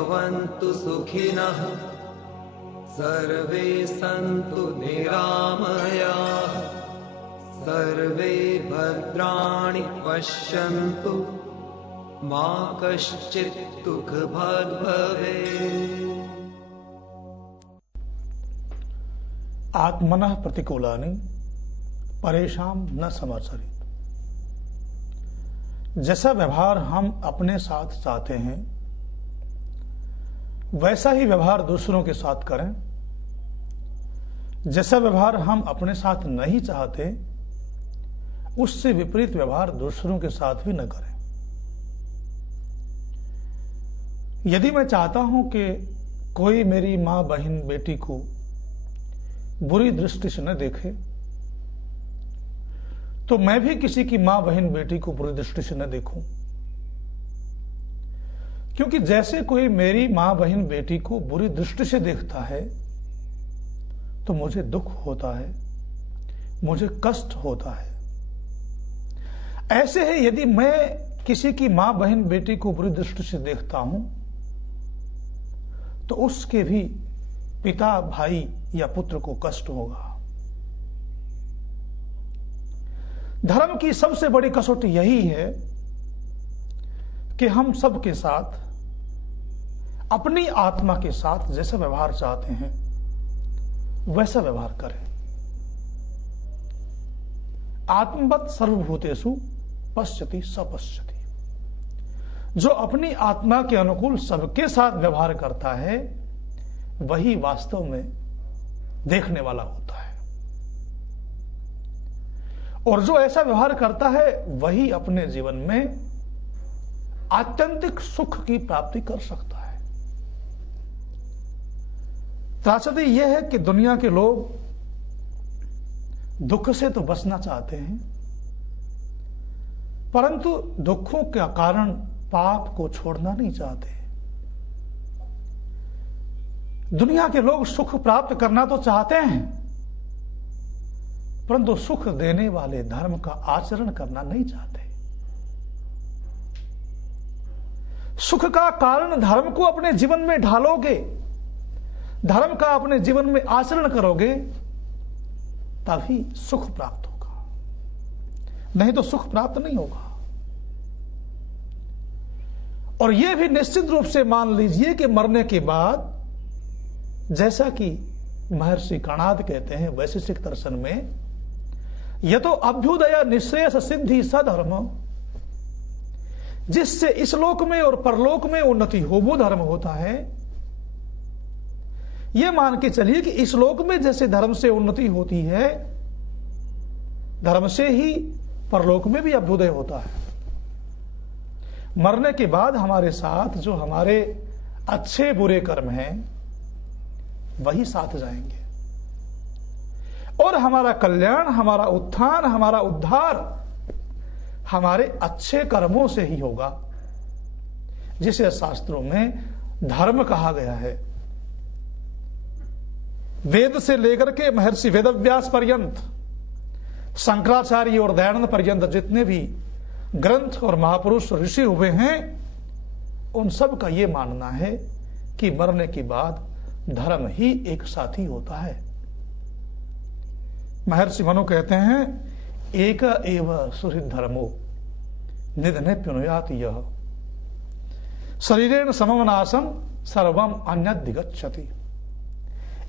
भवन्तु सुखिनः सर्वे सन्तु निरामयाः सर्वे भद्राणि पश्यन्तु मा कश्चित् दुःखभाग् भवेत्। आत्मनः प्रतिकूलानि परेशान न समाचरित। जैसा व्यवहार हम अपने साथ चाहते हैं वैसा ही व्यवहार दूसरों के साथ करें। जैसा व्यवहार हम अपने साथ नहीं चाहते उससे विपरीत व्यवहार दूसरों के साथ भी न करें। यदि मैं चाहता हूं कि कोई मेरी मां बहन बेटी को बुरी दृष्टि से न देखे तो मैं भी किसी की मां बहन बेटी को बुरी दृष्टि से न देखूं, क्योंकि जैसे कोई मेरी मां बहन बेटी को बुरी दृष्टि से देखता है तो मुझे दुख होता है, मुझे कष्ट होता है। ऐसे ही यदि मैं किसी की मां बहन बेटी को बुरी दृष्टि से देखता हूं तो उसके भी पिता भाई या पुत्र को कष्ट होगा। धर्म की सबसे बड़ी कसौटी यही है कि हम सबके साथ अपनी आत्मा के साथ जैसा व्यवहार चाहते हैं वैसा व्यवहार करें। आत्मवत् सर्वभूतेषु पश्यति स पश्यति। जो अपनी आत्मा के अनुकूल सबके साथ व्यवहार करता है वही वास्तव में देखने वाला होता है, और जो ऐसा व्यवहार करता है वही अपने जीवन में आत्यंतिक सुख की प्राप्ति कर सकता है। त्रासदी यह है कि दुनिया के लोग दुख से तो बचना चाहते हैं, परंतु दुखों का कारण पाप को छोड़ना नहीं चाहते। दुनिया के लोग सुख प्राप्त करना तो चाहते हैं, परंतु सुख देने वाले धर्म का आचरण करना नहीं चाहते। सुख का कारण धर्म को अपने जीवन में ढालोगे, धर्म का अपने जीवन में आचरण करोगे, तभी सुख प्राप्त होगा, नहीं तो सुख प्राप्त नहीं होगा। और यह भी निश्चित रूप से मान लीजिए कि मरने के बाद, जैसा कि महर्षि कणाद कहते हैं वैशेषिक दर्शन में, यह तो अभ्युदय निश्रेयस सिद्धि सधर्म, जिससे इस लोक में और परलोक में उन्नति हो वो धर्म होता है। यह मान के चलिए कि इस लोक में जैसे धर्म से उन्नति होती है, धर्म से ही परलोक में भी अभ्युदय होता है। मरने के बाद हमारे साथ जो हमारे अच्छे बुरे कर्म हैं वही साथ जाएंगे, और हमारा कल्याण, हमारा उत्थान, हमारा उद्धार हमारे अच्छे कर्मों से ही होगा, जिसे शास्त्रों में धर्म कहा गया है। वेद से लेकर के महर्षि वेदव्यास पर्यंत, शंकराचार्य और दयानंद पर्यंत जितने भी ग्रंथ और महापुरुष ऋषि हुए हैं, उन सब का यह मानना है कि मरने के बाद धर्म ही एक साथी होता है। महर्षि मनु कहते हैं, एक एव सुहृद धर्मो निधने प्युनुयात यह शरीरेण समम नाशम सर्वम अन्यदिगच्छति।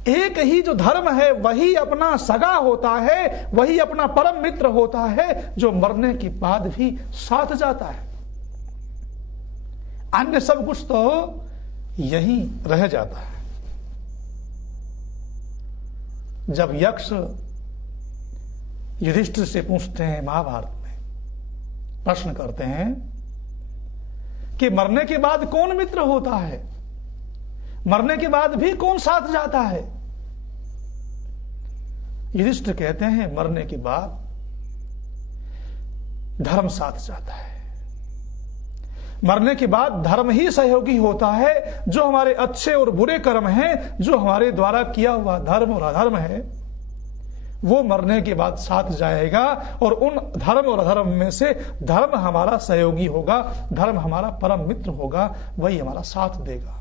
एक ही जो धर्म है वही अपना सगा होता है, वही अपना परम मित्र होता है, जो मरने के बाद भी साथ जाता है। अन्य सब कुछ तो यही रह जाता है। जब यक्ष युधिष्ठिर से पूछते हैं, महाभारत में प्रश्न करते हैं कि मरने के बाद कौन मित्र होता है, मरने के बाद भी कौन साथ जाता है? युधिष्ठिर कहते हैं, मरने के बाद धर्म साथ जाता है। मरने के बाद धर्म ही सहयोगी होता है। जो हमारे अच्छे और बुरे कर्म हैं, जो हमारे द्वारा किया हुआ धर्म और अधर्म है, वो मरने के बाद साथ जाएगा, और उन धर्म और अधर्म में से धर्म हमारा सहयोगी होगा, धर्म हमारा परम मित्र होगा, वही हमारा साथ देगा।